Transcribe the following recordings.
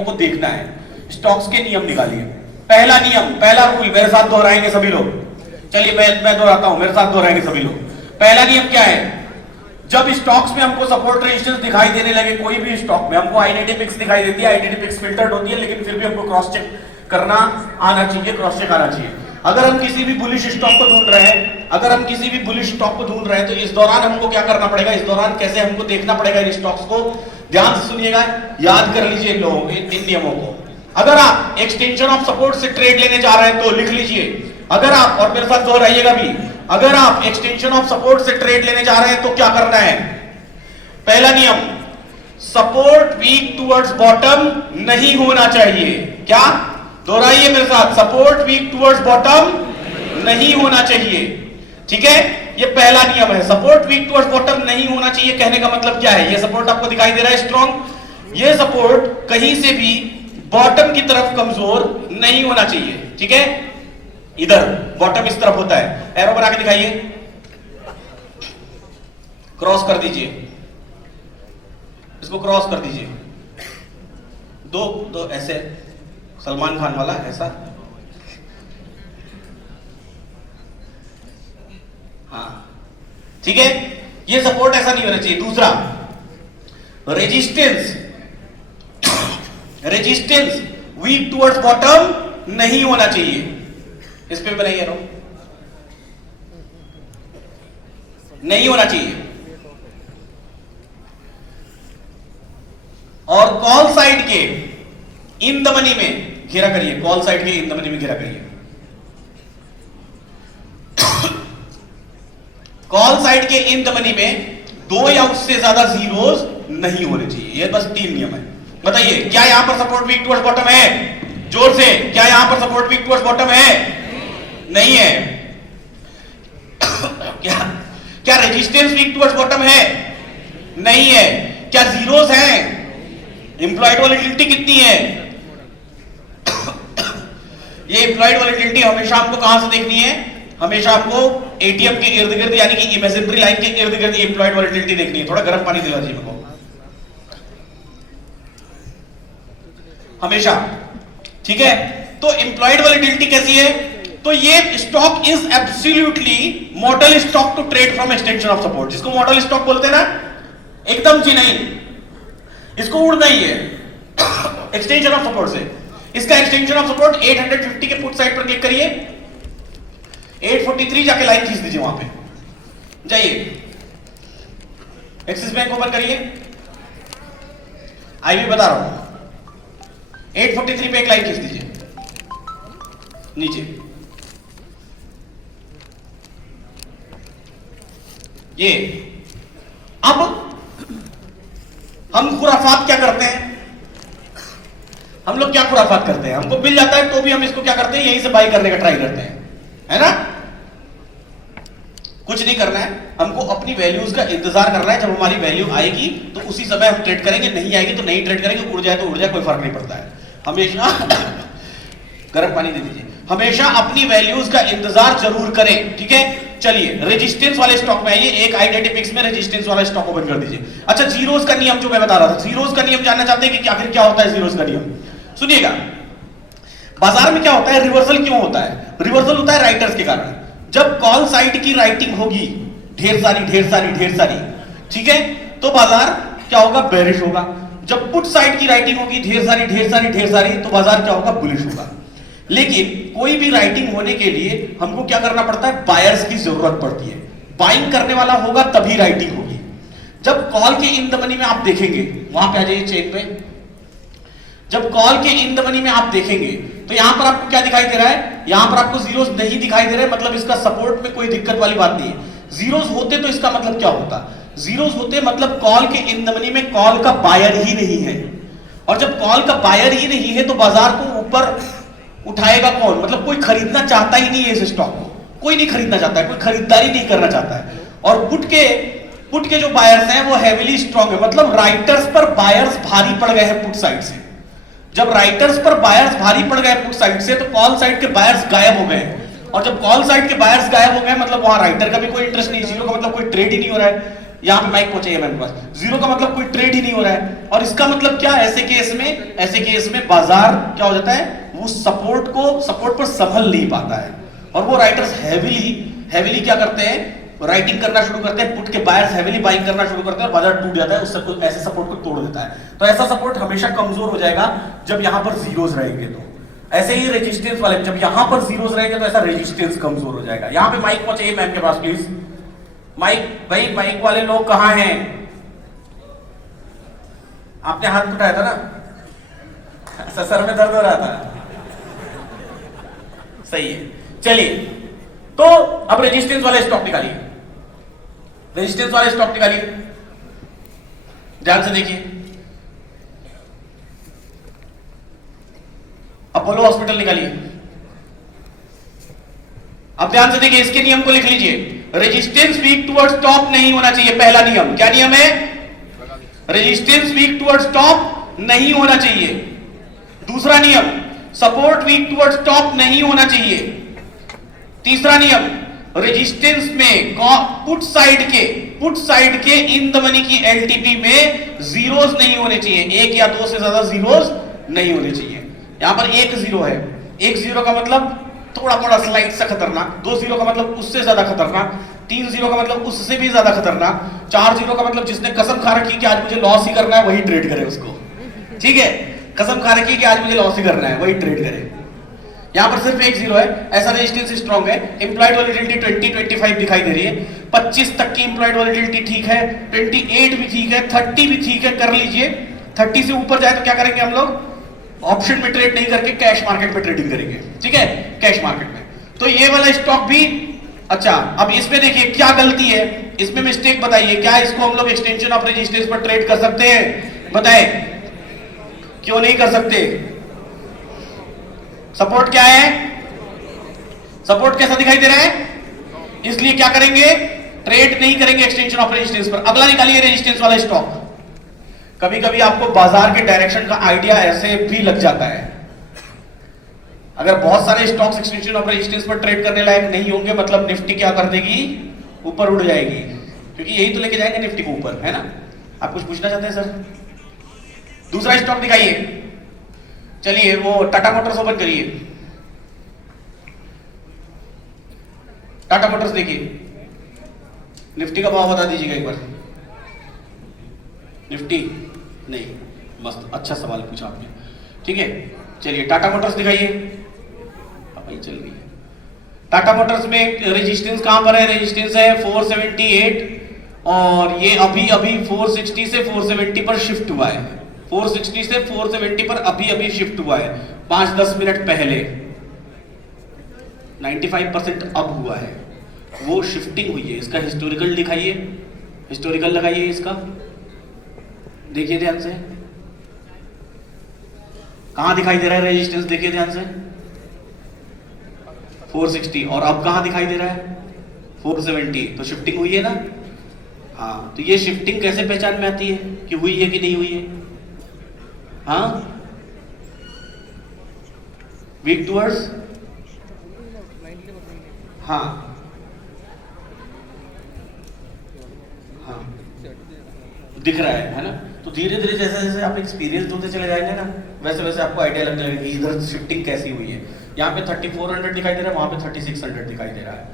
नियमों को देखना है। स्टॉक्स के नियम निकालिए। पहला नियम, पहला रूल मेरे साथ दोहराएंगे सभी लोग। चलिए मैं दोहराता हूं, मेरे साथ दोहराएंगे सभी लोग। पहला नियम क्या है? जब स्टॉक्स में हमको सपोर्ट रेजिस्टेंस दिखाई देने लगे, कोई भी स्टॉक में हमको आइडेंटिटी पिक्स दिखाई देती है, आइडेंटिटी पिक्स फिल्टर्ड होती है, लेकिन फिर भी हमको क्रॉस चेक करना आना चाहिए, क्रॉस चेक आना चाहिए। अगर हम किसी भी बुलिश स्टॉक को ढूंढ रहे हैं, अगर हम किसी भी बुलिश स्टॉक को ढूंढ रहे हैं, तो इस दौरान हमको क्या करना पड़ेगा? इस दौरान कैसे हमको देखना पड़ेगा इन स्टॉक्स को? ध्यान से सुनिएगा, याद कर लीजिए इन नियमों को। अगर आप एक्सटेंशन ऑफ सपोर्ट से ट्रेड लेने जा रहे हैं तो लिख लीजिए। अगर आप, और मेरे साथ दोहराइएगा भी, अगर आप एक्सटेंशन ऑफ सपोर्ट से ट्रेड लेने जा रहे हैं तो क्या करना है? पहला नियम, सपोर्ट वीक टुवर्ड्स बॉटम नहीं होना चाहिए। क्या? दोहराइए मेरे साथ, सपोर्ट वीक टुवर्ड्स बॉटम नहीं होना चाहिए। ठीक है, ये पहला नियम है, सपोर्ट वीक टुवर्ड्स बॉटम नहीं होना चाहिए। कहने का मतलब क्या है? ये सपोर्ट आपको दिखाई दे रहा है स्ट्रॉन्ग, ये सपोर्ट कहीं से भी बॉटम की तरफ कमजोर नहीं होना चाहिए। ठीक है, इधर बॉटम इस तरफ होता है, एरो बना के दिखाइए, क्रॉस कर दीजिए, इसको क्रॉस कर दीजिए, दो ऐसे सलमान खान वाला ऐसा, हाँ ठीक है, ये सपोर्ट ऐसा नहीं होना चाहिए। दूसरा, रेजिस्टेंस वीक टुवर्ड्स बॉटम नहीं होना चाहिए। इस पे बनाइए, नहीं होना चाहिए। और कॉल साइड के इन द मनी में घेरा करिए, कॉल साइड के इन द मनी में घेरा करिए। कॉल साइड के इन द मनी में 2 या उससे ज्यादा जीरोस नहीं होने चाहिए। ये बस 3 नियम है। बताइए, क्या यहां पर सपोर्ट वीक टुवर्ड्स बॉटम है? जोर से, क्या यहां पर सपोर्ट वीक टुवर्ड्स बॉटम है? नहीं है। क्या रेजिस्टेंस वीक टुवर्ड्स बॉटम है? नहीं है। क्या जीरोस हैं? इंप्लॉयड वॉलेटिलिटी कितनी है? ये इंप्लॉयड वॉलेटिलिटी हमेशा हमको कहां से देखनी है? हमेशा हमको एटीएम के इर्द गिर्द, यानी कि इमेजिनरी लाइन के इर्द गिर्द इंप्लॉयड वॉलेटिलिटी देखनी है। थोड़ा गर्म पानी दिला दीजिए मेरे को, हमेशा। ठीक है, तो इंप्लॉयड वॉलेटिलिटी कैसी है? तो ये stock is absolutely model stock to trade from extension of support. जिसको मॉडल स्टॉक बोलते हैं ना, एकदम जी नहीं, इसको उड़ना ही है एक्सटेंशन ऑफ सपोर्ट से। इसका एक्सटेंशन ऑफ सपोर्ट 850 के पुट साइड पर क्लिक करिए, 843 जाके लाइन खींच दीजिए, वहां पे जाइए, एक्सिस बैंक ओपन करिए, आईबी बता रहा हूं, 843 पे एक लाइन खींच दीजिए नीचे। ये अब हम खुराफात क्या करते हैं? हम लोग क्या खुराफात करते हैं? हमको मिल जाता है तो भी हम इसको क्या करते हैं? यहीं से बाई करने का ट्राई करते हैं, है ना? कुछ नहीं करना है, हमको अपनी वैल्यूज का इंतजार करना है। जब हमारी वैल्यू आएगी तो उसी समय हम ट्रेड करेंगे, नहीं आएगी तो नहीं ट्रेड करेंगे, उड़ जाए तो उड़ जाए, कोई फर्क नहीं पड़ता है। हमेशा गर्म पानी दे दीजिए, हमेशा अपनी वैल्यूज का इंतजार जरूर करें। ठीक है, चलिए रेजिस्टेंस वाले स्टॉक में आइए, एक आइडेंटिटी पिक्स में रेजिस्टेंस वाला स्टॉक ओपन कर दीजिए। अच्छा, जीरोस का नियम जो मैं बता रहा था, जीरोस का नियम जानना चाहते हैं कि आखिर क्या होता है जीरोस का नियम? सुनिएगा, बाजार में क्या होता है? रिवर्सल क्यों होता है? रिवर्सल होता है राइटर्स के कारण। जब कॉल साइड की राइटिंग होगी ढेर सारी, ठीक है, तो बाजार क्या होगा? बेरिश होगा। जब पुट साइड की राइटिंग होगी ढेर सारी, तो बाजार क्या होगा? बुलिश होगा। लेकिन कोई भी राइटिंग होने के लिए हमको क्या करना पड़ता है? बायर्स की जरूरत पड़ती है। बाइंग करने वाला होगा तभी राइटिंग होगी। जब कॉल के इन द मनी में आप देखेंगे, वहां पे आ जाइए चेन पे, जब कॉल के इन द मनी में आप देखेंगे तो यहां पर आपको क्या दिखाई दे रहा है? यहां पर आपको जीरोस नहीं दिखाई दे रहे, मतलब इसका सपोर्ट में कोई दिक्कत वाली बात नहीं है। जीरोस होते तो इसका मतलब क्या होता? जीरोस होते मतलब कॉल के इन द मनी में कॉल का बायर ही नहीं है, और जब कॉल का बायर ही नहीं है तो बाजार को ऊपर उठाएगा कौन? मतलब कोई खरीदना चाहता ही नहीं है इस स्टॉक को, कोई नहीं खरीदना चाहता है, कोई खरीदारी नहीं करना चाहता है। और पुट के जो बायर्स हैं वो हेवीली स्ट्रांग है, मतलब राइटर्स पर बायर्स भारी पड़ गए हैं पुट साइड से। जब राइटर्स पर बायर्स भारी पड़ गए पुट साइड से तो कॉल साइड के बायर्स गायब हो गए, और जब कॉल साइड के बायर्स गायब हो गए मतलब वहां राइटर का भी कोई इंटरेस्ट नहीं, जीरो का मतलब कोई ट्रेड ही नहीं हो रहा है। यहां पे माइक पहुंचे मेरे पास, जीरो का मतलब कोई ट्रेड ही नहीं हो रहा है। और इसका मतलब क्या, ऐसे केस में बाजार क्या हो जाता है, वो सपोर्ट पर संभल नहीं पाता है, और वो राइटर्स हैवीली क्या करते हैं, राइटिंग करना शुरू करते हैं, पुट के बायर्स हैवीली बाइंग करना शुरू करते हैं और बाजार टूट जाता है, उससे ऐसे सपोर्ट को तोड़ देता है। तो ऐसा सपोर्ट हमेशा कमजोर हो जाएगा जब यहां पर जीरोस रहेंगे। तो ऐसे ही रेजिस्टेंस वाले, जब यहां पर जीरोस रहेंगे तो ऐसा रेजिस्टेंस कमजोर हो जाएगा। यहां पे माइक पहुंचे मैम के पास प्लीज, माइक भाई, माइक वाले लोग कहां हैं? आपने हाथ उठाया था ना, सर में दर्द हो रहा था, सही है। चलिए, तो अब रेजिस्टेंस वाले स्टॉक निकालिए, रेजिस्टेंस वाले स्टॉक निकालिए, ध्यान से देखिए। अपोलो हॉस्पिटल निकालिए। अब ध्यान से देखिए, इसके नियम को लिख लीजिए। रेजिस्टेंस वीक टुवर्ड्स टॉप नहीं होना चाहिए, पहला नियम। क्या नियम है? रेजिस्टेंस वीक टुवर्ड्स टॉप नहीं होना चाहिए। दूसरा नियम, सपोर्ट वीक टुवर्ड्स टॉप नहीं होना चाहिए। तीसरा नियम, रेजिस्टेंस में पुट साइड के इन द मनी की एलटीपी में जीरोस नहीं होने चाहिए, एक या दो से ज्यादा जीरोस नहीं होने चाहिए। यहां पर एक जीरो है, एक जीरो का मतलब थोड़ा स्लाइड सा खतरनाक, दो जीरो का मतलब उससे ज्यादा खतरनाक, तीन जीरो का मतलब उससे भी ज्यादा खतरनाक, चार जीरो का मतलब जिसने कसम खा रखी कि आज मुझे लॉस ही करना है वही ट्रेड करे उसको, ठीक है, कसम खा रखी कि आज मुझे लॉस ही करना है वही ट्रेड करे। यहां पर सिर्फ एक जीरो है, ऐसा रेजिस्टेंस स्ट्रांग है। इंप्लॉयड वॉलेटिलिटी 20-25 दिखाई दे रही है, 25 तक की इंप्लॉयड वॉलेटिलिटी ठीक है, 28 भी ठीक है, 30 भी ठीक है, कर लीजिए। 30 से ऊपर जाए तो क्या करेंगे हम लोग, ऑप्शन में ट्रेड नहीं करके कैश मार्केट में ट्रेडिंग करेंगे, ठीक है, कैश मार्केट में। तो ये वाला स्टॉक भी अच्छा। अब इसमें देखिए क्या गलती है, इसमें मिस्टेक बताइए, क्या इसको हम लोग एक्सटेंशन ऑफ रेजिस्टेंस पर ट्रेड कर सकते हैं? बताएं, क्यों नहीं कर सकते? सपोर्ट क्या है, सपोर्ट कैसा दिखाई दे रहा है, इसलिए क्या करेंगे, ट्रेड नहीं करेंगे एक्सटेंशन ऑफ रेजिस्टेंस पर। अगला निकालिए रेजिस्टेंस वाला स्टॉक। कभी कभी आपको बाजार के डायरेक्शन का आइडिया ऐसे भी लग जाता है। अगर बहुत सारे स्टॉक्स एक्सटेंशन ऑफ रेजिस्टेंस पर ट्रेड करने लायक नहीं होंगे, मतलब निफ्टी क्या कर देगी, ऊपर उड़ जाएगी, क्योंकि यही तो लेके जाएंगे निफ्टी को ऊपर, है ना। आप कुछ पूछना चाहते हैं सर? दूसरा स्टॉक दिखाइए। चलिए वो टाटा मोटर्स ओपन करिए, टाटा मोटर्स देखिए, निफ्टी का भाव बता दीजिएगा एक बार। निफ्टी नहीं, मस्त, अच्छा सवाल पूछा आपने, ठीक है। चलिए टाटा मोटर्स दिखाइए, भाई चल रही है। टाटा मोटर्स में रेजिस्टेंस कहां पर है, रेजिस्टेंस है 478, और ये अभी 460 से 470 पर शिफ्ट हुआ है, 460 से 470 पर अभी शिफ्ट हुआ है 5-10 मिनट पहले। 95% अब हुआ है, वो शिफ्टिंग हुई है। इसका हिस्टोरिकल दिखाइए, हिस्टोरिकल लगाइए इसका, देखिए ध्यान से, कहां दिखाई दे रहा है रेजिस्टेंस, देखिए ध्यान से, 460, और अब कहां दिखाई दे रहा है 470, तो शिफ्टिंग हुई है ना। हाँ, तो ये शिफ्टिंग कैसे पहचान में आती है कि हुई है कि नहीं हुई है? हाँ, वीक टूवर्ड्स, हाँ हाँ दिख रहा है ना। तो धीरे धीरे जैसे जैसे आप एक्सपीरियंस होते चले जाएंगे ना, वैसे वैसे आपको आइडिया लगने लगेगा कि इधर शिफ्टिंग कैसी हुई है। यहाँ पे 3400 दिखाई दे रहा है, वहाँ पे 3600 दिखाई दे रहा है।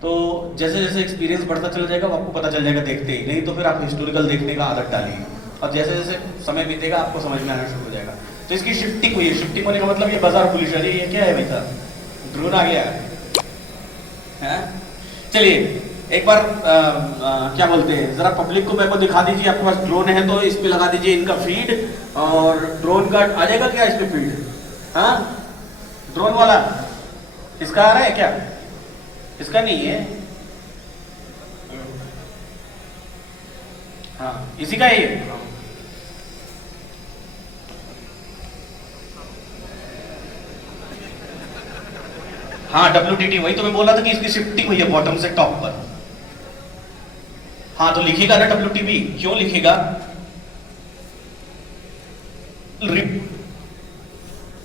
तो जैसे जैसे एक्सपीरियंस बढ़ता चला जाएगा आपको पता चल जाएगा देखते ही, नहीं तो फिर आप हिस्टोरिकल देखने का आदत डालिए, और जैसे जैसे समय बीतेगा आपको समझ में आना शुरू हो जाएगा। तो इसकी शिफ्टिंग हुई है, शिफ्टिंग होने का मतलब ये बाजार पुलिस है। ये क्या है भाई साहब, ड्रोन आ गया है? चलिए एक बार क्या बोलते हैं, जरा पब्लिक को मेरे को दिखा दीजिए, आपके पास ड्रोन है तो इस पे लगा दीजिए इनका फीड, और ड्रोन का आ जाएगा क्या इस पे फीड? हाँ, ड्रोन वाला इसका आ रहा है क्या? इसका नहीं है, हाँ इसी का ही है। हाँ WTT, वही तो मैं बोल रहा था कि इसकी शिफ्टिंग हुई है बॉटम से टॉप पर। हाँ तो लिखेगा ना WTB, क्यों लिखेगा?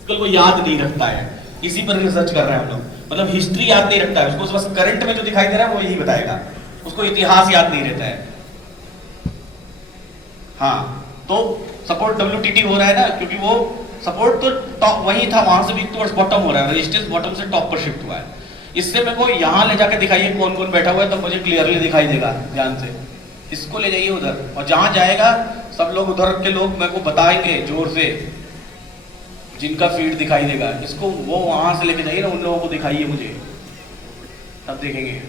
को याद नहीं रखता है, इसी पर रिसर्च कर रहे हैं हम लोग, मतलब हिस्ट्री याद नहीं रखता है उसको, बस करंट में जो दिखाई दे रहा है वो यही बताएगा, उसको इतिहास याद नहीं रहता है। हाँ, तो सपोर्ट WTT हो रहा है ना, क्योंकि वो सपोर्ट तो टॉप वही था, वहां से भी टुवर्ड्स बॉटम हो रहा है, रेजिस्टेंस बॉटम से टॉप पर शिफ्ट हुआ है। इससे मेरे को यहाँ ले जाके दिखाइए कौन कौन बैठा हुआ है, तो मुझे क्लियरली दिखाई देगा ध्यान से। इसको ले जाइए उधर, और जहां जाएगा सब लोग उधर के लोग मेरे को बताएंगे जोर से, जिनका फीड दिखाई देगा। इसको वो वहां से लेके जाइए ना, उन लोगों को दिखाइए मुझे, तब देखेंगे।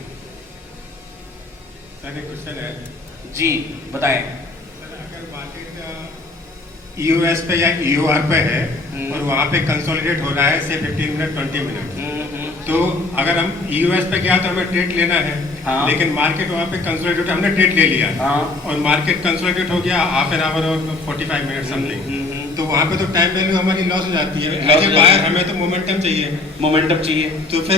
सर एक क्वेश्चन है जी बताएं। सर, अगर मार्केट EOS पे या EOR पे है और वहाँ पे कंसोलिडेट हो रहा है से 15 मिनट 20 मिनट, तो अगर हम EOS पे गया तो हमें ट्रेड लेना है, हाँ। लेकिन मार्केट वहाँ पे कंसोलिडेट हमने ट्रेड ले लिया, हाँ। और मार्केट कंसोलिडेट हो गया हाफ एन आवर और 45 मिनट समथिंग, तो वहाँ पे तो टाइम वैल्यू हमारी लॉस हो जाती है। एज ए बायर हमें तो मोमेंटम चाहिए, मोमेंटम चाहिए, तो फिर